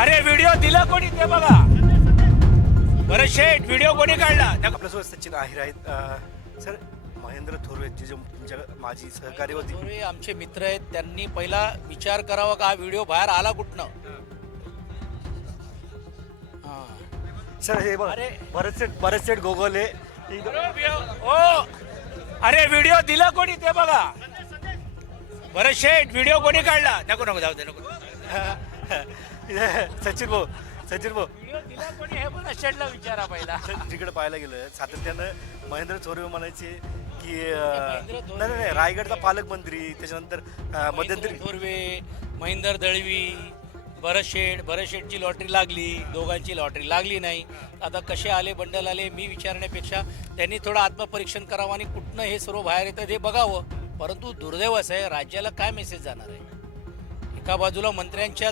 अरे व्हिडिओ दिला कोणी ते बघा. बरं शेठ व्हिडिओ कोणी काढला? आपल्यासोबत सचिन आहेर आहेत सर महेंद्र थोरवे जे तुमच्या माझी सहकारी होती. थोरे आमचे मित्र आहेत त्यांनी पहिला विचार करावा का? हा व्हिडिओ बाहेर आला कुठनं? हा. सर हे बघ अरे. बरेचसे बरेचसे गोगोले ओ! अरे व्हिडिओ दिला कोणी ते बघा. बरं शेठ व्हिडिओ कोणी काढला? नको नको जाऊ दे नको. सचिन भाऊ सचिन भाऊ. कोणी हे पण विचारा पहिला. जिकडे पाहायला गेलं सातत्यानं महेंद्र थोरवे म्हणायचे की नाही नाही नाही, रायगडचा पालकमंत्री त्याच्यानंतर अं, मध्यंतरी थोरवे महेंदर दळवी भरत शेठ भरत शेठची लॉटरी लागली दोघांची लॉटरी लागली नाही. आता कसे आले बंडल आले मी विचारण्यापेक्षा त्यांनी थोडं आत्मपरीक्षण करावं आणि कुठनं हे सर्व बाहेर येतं हे बघावं. परंतु दुर्दैव असं आहे राज्याला काय मेसेज जाणार आहे? एका बाजूला मंत्र्यांच्या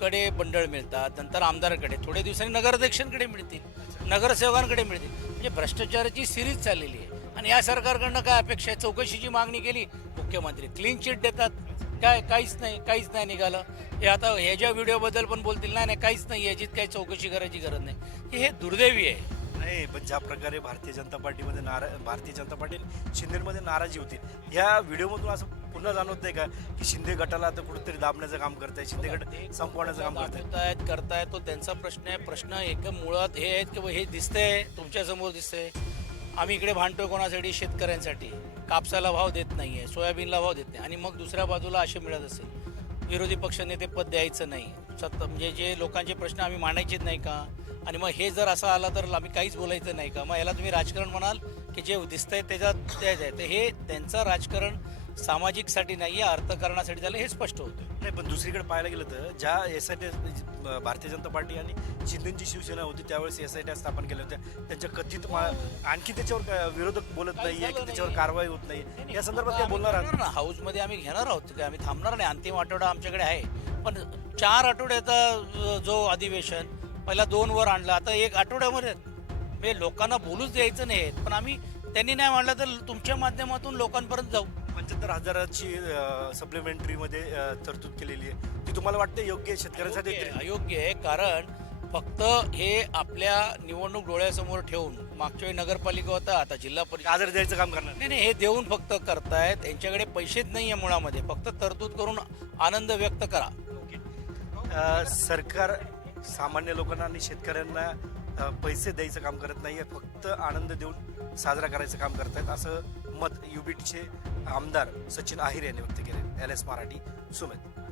कडे बंडळ मिळतात नंतर आमदारांकडे. थोड्या दिवसांनी नगराध्यक्षांकडे मिळतील नगरसेवकांकडे मिळतील. म्हणजे भ्रष्टाचाराची सिरीज चाललेली आहे. आणि या सरकारकडनं काय अपेक्षा आहे? चौकशीची मागणी केली मुख्यमंत्री क्लीन चिट देतात. काय काहीच नाही काहीच नाही निघालं. हे आता ह्याच्या व्हिडिओबद्दल पण बोलतील नाही नाही काहीच नाही याचीत काही चौकशी करायची गरज नाही. हे दुर्दैवी आहे. नाही पण ज्या प्रकारे भारतीय जनता पार्टीमध्ये नारा भारतीय जनता पार्टी शिंदेमध्ये नाराजी होती या व्हिडिओमधून असं पुन्हा जाणवत नाही का की शिंदे गटाला आता कुठेतरी दाबण्याचं काम करताय शिंदे गट संपवण्याचं काम करताय करतायत तो त्यांचा प्रश्न आहे. प्रश्न एक मुळात हे आहेत की हे दिसतंय तुमच्यासमोर दिसतंय. आम्ही इकडे भांडतोय कोणासाठी? शेतकऱ्यांसाठी. कापसाला भाव देत नाहीये सोयाबीनला भाव देत नाही. आणि मग दुसऱ्या बाजूला असे मिळत असेल. विरोधी पक्षनेते पद द्यायचं नाही. सत्त म्हणजे जे लोकांचे प्रश्न आम्ही मांडायचेच नाही का? आणि मग हे जर असं आलं तर आम्ही काहीच बोलायचं नाही का? मग याला तुम्ही राजकारण म्हणाल की जे दिसतंय त्याच्यात तेच आहे. तर हे त्यांचं राजकारण सामाजिकसाठी नाही आहे अर्थकारणासाठी झालं हे स्पष्ट होतं. नाही पण दुसरीकडे पाहायला गेलं तर ज्या S I T Bharatiya Janata party आणि शिंदेची शिवसेना होती त्यावेळेस एस आय टी स्थापन केल्या होत्या. त्यांच्या कथित मा- आणखी त्याच्यावर विरोधक बोलत नाहीये की त्याच्यावर कारवाई होत नाही या संदर्भात काय बोलणार आहात? ना. हाऊसमध्ये आम्ही घेणार आहोत की आम्ही थांबणार नाही. अंतिम आठवडा आमच्याकडे आहे. पण चार आठवड्याचा जो अधिवेशन पहिला दोन वर आणलं. आता एक आठवड्यामध्ये म्हणजे लोकांना बोलूच द्यायचं नाही पण आम्ही त्यांनी नाही मांडलं तर तुमच्या माध्यमातून लोकांपर्यंत जाऊ. पंच्याहत्तर हजाराची सप्लिमेंटरी मध्ये तरतूद केलेली आहे. ती तुम्हाला वाटते योग्य आहे शेतकऱ्यांसाठी? अयोग्य आहे, कारण फक्त हे आपल्या निवडणूक डोळ्यासमोर ठेवून मागच्या वेळी नगरपालिका होता आता जिल्हा परिषद आदर द्यायचं काम करणार. नाही नाही हे देऊन फक्त करतायत. यांच्याकडे पैसेच नाही आहे मुळामध्ये. फक्त तरतूद करून आनंद व्यक्त करा. सरकार सामान्य लोकांना आणि शेतकऱ्यांना पैसे द्यायचं काम करत नाही आहे फक्त आनंद देऊन साजरा करायचं काम करत आहेत असं मत युबीटचे आमदार सचिन आहिर यांनी व्यक्त केले एल एस मराठी सुमेध